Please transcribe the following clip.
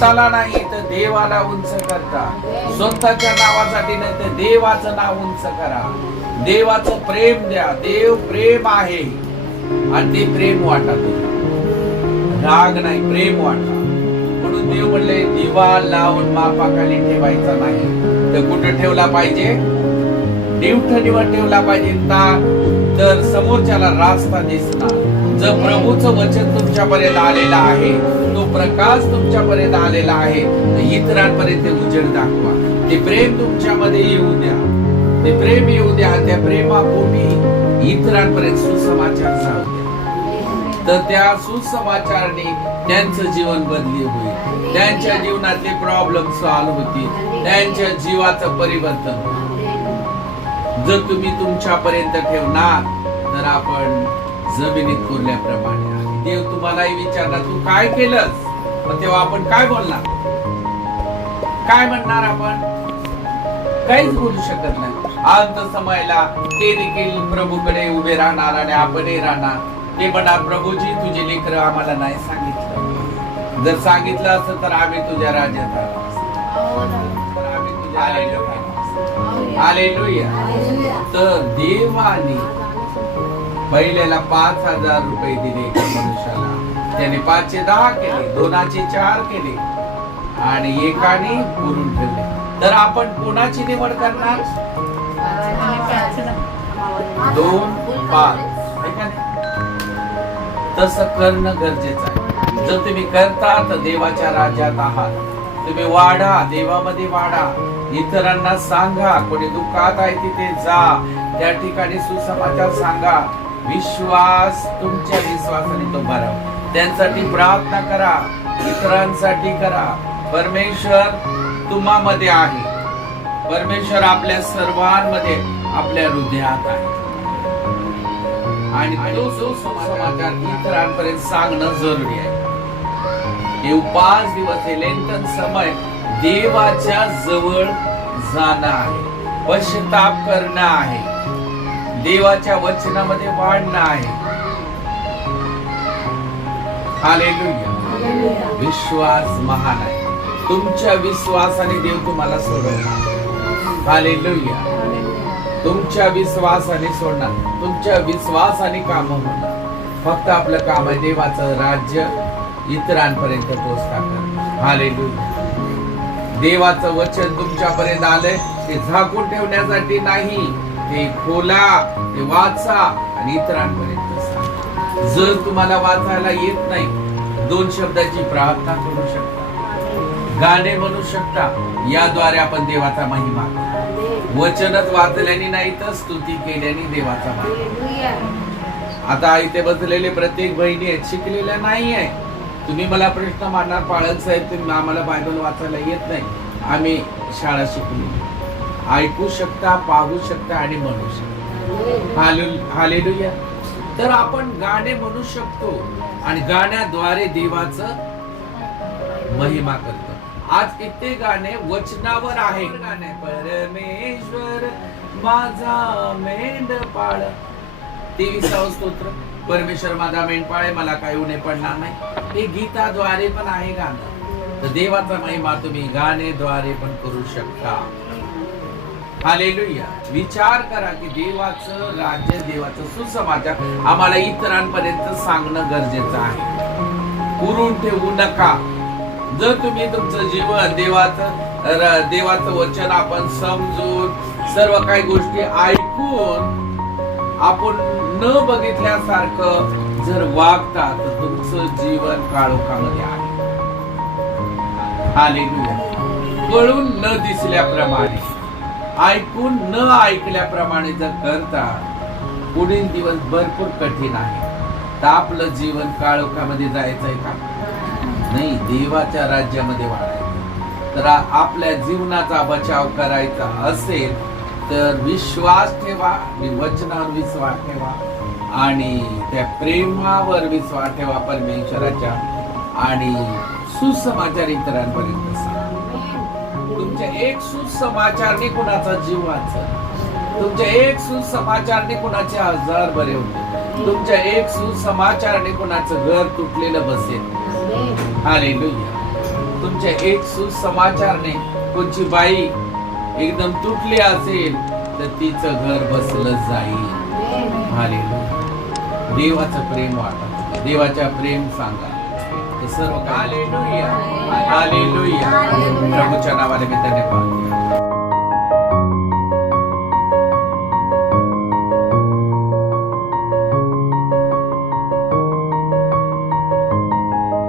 स्वतःला नाही तर देवाला उंच करता. स्वतःच्या नावासाठी नाही तर देवाचं नाव उंच करा. देवाचं प्रेम द्या. देव प्रेम आहे आणि ते प्रेम वाटा. राग नाही, प्रेम वाटा. म्हणून देव म्हणले दिवा लावून मापाखाली ठेवायचा नाही, तर कुठं ठेवला पाहिजे? दिवठणीवर ठेवला पाहिजे, तर समोरच्याला रास्ता दिसणार. जर प्रभूचं वचन तुमच्यापर्यंत आलेलं आहे, तो प्रकाश तुमच्यापर्यंत आलेला आहे, तर इतरांपर्यंत उजेड दाखवा. ते प्रेम तुमच्यामध्ये येऊ द्या. ते प्रेम येऊ द्या. त्या प्रेमापोटी इतरांपर्यंत सुसमाचार जाऊ द्या. तर त्या सुसमाचाराने त्यांचं जीवन बदली होईल. त्यांच्या जीवनातले प्रॉब्लेम सॉल्व्ह होतील. त्यांच्या जीवाचं परिवर्तन होईल. जर तुम्ही तुमच्यापर्यंत ठेवणार तर आपण जमिनीत कोरल्याप्रमाणे आहे. देव तुम्हालाही विचारणार तू काय केलंस, मग तेव्हा आपण काय बोलणार? काय म्हणणार? आपण काहीच बोलू शकत नाही. अंत समयला ते देखील प्रभूकडे उभे राहणार आणि आपणही राहणार. ते म्हणणार प्रभूजी तुझे लेकरं आम्हाला नाही सांगितलं. जर सांगितलं असतं तर आम्ही तुझ्या राज्यात आलो असतो. आम्ही तुझ्या राज्यात हालेलुया. तर देवाने पहिल्याला 5,000 रुपये दिले एका मनुष्याला. त्याने 5चे 10 केले, 2चे 4 केले आणि एकाने पुरून ठेवले. तर आपण कोणाची निवड करणार? 2, 5. तसं करणं गरजेचं आहे. जर तुम्ही करता तर देवाच्या राज्यात आहात. तुम्ही वाढा, देवामध्ये वाढा. इतरांना सांगा. कोणी दुःखात आहे तिथे जा, त्या ठिकाणी सुसमाचार सांगा. विश्वास तुमच्या विश्वासाने तो भरा. त्यांसाठी प्रार्थना करा, इतरांसाठी करा. परमेश्वर तुम्हामध्ये आहे. परमेश्वर आपल्या सर्वांमध्ये आपल्या हृदयात आहे आणि तो सुसमाचार इतरांपर्यंत सांगणं जरुरी आहे. हे 5 दिवस हे लेंटन समय देवाच्या जवळ जाणं आहे, पश्चाताप करणं आहे, देवाच्या वचनामध्ये वाढणं आहे. हालेलुया. विश्वास महान आहे. तुमच्या विश्वासाने देव तुम्हाला सोडवणार. हालेलुया. तुमच्या विश्वासाने सोडणार. तुमच्या विश्वासाने काम होणार. फक्त आपलं काम आहे देवाचं राज्य इतरांपर्यंत पोहोचता करणं. हालेलुया. देवाचं वचन तुमच्यापर्यंत आलंय ते झाकून ठेवण्यासाठी नाही. ते खोला, ते वाचा आणि इतरांपर्यंत सांगा. जर तुम्हाला वाचायला येत नाही, 2 शब्दाची प्रार्थना करू शकता, गाणे म्हणू शकता. याद्वारे आपण देवाचा महिमा करू. वचनच वाचल्याने नाही तर स्तुती केल्याने देवाचा महिमा. आता इथे बसलेले प्रत्येक बहिणी आहेत, शिकलेल्या नाही आहे. तुम्ही मला प्रश्न मांडणार पाळण साहेब तुम्ही आम्हाला बायबल वाचायला येत नाही. आम्ही शाळा शिकली. ऐकू शकता, पाहू शकता आणि म्हणू शकता. हालेलुया. तर आपण गाणे म्हणू शकतो आणि गाण्याद्वारे देवाचं महिमा करतो. आज कित्येक गाणे वचनावर आहे. गाणे परमेश्वर माझा मेंढपाळ, 23व स्तोत्र. परमेश्वर माझा मेंढपाळ आहे, मला काही उणे पडणार नाही. हे गीताद्वारे पण आहे गाणं. तर देवाचा महिमा तुम्ही गाण्याद्वारे पण करू शकता. हालेलुया. विचार करा की देवाचं राज्य, देवाचं सुसमाचार आम्हाला इतरांपर्यंत सांगणं गरजेचं आहे. पुरून ठेवू नका. जर तुम्ही तुमचं जीवन देवाचं वचन आपण समजून सर्व काही गोष्टी ऐकून आपण न बघितल्यासारखं जर वागता तर तुमचं जीवन काळोखामध्ये आहे. हालेलुया. कळून न दिसल्याप्रमाणे, ऐकून न ऐकल्याप्रमाणे जर करता, पुढील दिवस भरपूर कठीण आहे. तर आपलं जीवन काळोखामध्ये जायचंय का? नाही, देवाच्या राज्यामध्ये वाढायचं. तर आपल्या जीवनाचा बचाव करायचा असेल तर विश्वास ठेवा, वचनावर विश्वास ठेवा आणि त्या प्रेमावर विश्वास ठेवा परमेश्वराच्या आणि सुसमाचार इतरांपर्यंत सांगा. तुमच्या एक सुसमाचारने कुणाचा जीव वाचेल. तुमच्या एक सुसमाचारने कुणाचे आजार बरे होतील. तुमच्या एक सुसमाचारने कुणाचं घर तुटलेलं बसेल. हालेलुया. तुमच्या एक सुसमाचारने कोणची बाई एकदम तुटली असेल तर तिचं घर बसलं जाईल. हालेलुया. देवाचं प्रेम वाटा, देवाच्या प्रेम सांगा. हे सर्व हालेलुया, हालेलुया. प्रभूच्या नावाने मी धन्यवाद.